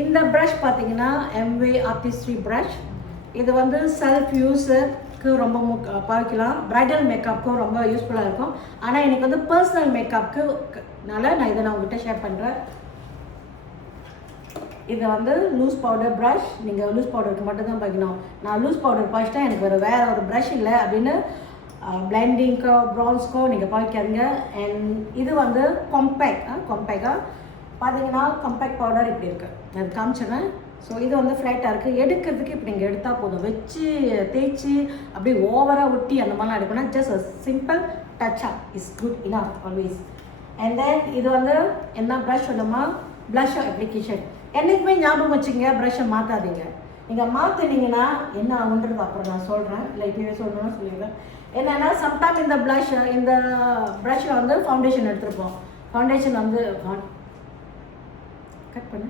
இந்த ப்ரஷ் பார்த்தீங்கன்னா Amway artistry brush. இது வந்து செல்ஃப் யூஸருக்கு ரொம்ப பாவிக்கலாம், ப்ரைடல் மேக்கப்புக்கும் ரொம்ப யூஸ்ஃபுல்லாக இருக்கும். ஆனால் எனக்கு வந்து பர்சனல் மேக்கப்புக்குனால நான் இதை நான் உங்கள்கிட்ட ஷேர் பண்ணுறேன். இது வந்து லூஸ் பவுடர் ப்ரஷ். நீங்கள் லூஸ் பவுடருக்கு மட்டும்தான் பார்க்கணும். நான் லூஸ் பவுடர் பாய்ச்சிட்டா எனக்கு வேறு ஒரு ப்ரஷ் இல்லை அப்படின்னு பிளெண்டிங்க்கோ ப்ரான்ஸ்க்கோ நீங்கள் பாய்க்காதீங்க. அண்ட் இது வந்து காம்பேக்டாக பார்த்தீங்கன்னா காம்பேக்ட் பவுடர் இப்படி இருக்குது, அது காமிச்சிடுறேன். ஸோ இது வந்து ஃப்ளைட்டாக இருக்குது, எடுக்கிறதுக்கு இப்படி நீங்கள் எடுத்தால் போதும். வச்சு தேய்ச்சி அப்படியே ஓவராக ஒட்டி அந்த மாதிரிலாம் எடுக்கணும். Just simple touch up is good enough always. And then இது வந்து என்ன ப்ரஷ் சொன்னோமா, ப்ளஷ் அப்ளிகேஷன். என்றைக்குமே ஞாபகம் வச்சுங்க, ப்ரஷ்ஷை மாற்றாதீங்க. நீங்கள் மாற்றினீங்கன்னா என்ன ஆகுன்றது அப்புறம் நான் சொல்கிறேன், இல்லை இப்போவே சொல்லணும்னு சொல்லிடுறேன். என்னென்னா சம்டைம் இந்த ப்ரஷ்ஷில் வந்து ஃபவுண்டேஷன் எடுத்துருப்போம். ஃபவுண்டேஷன் வந்து கட் பண்ணு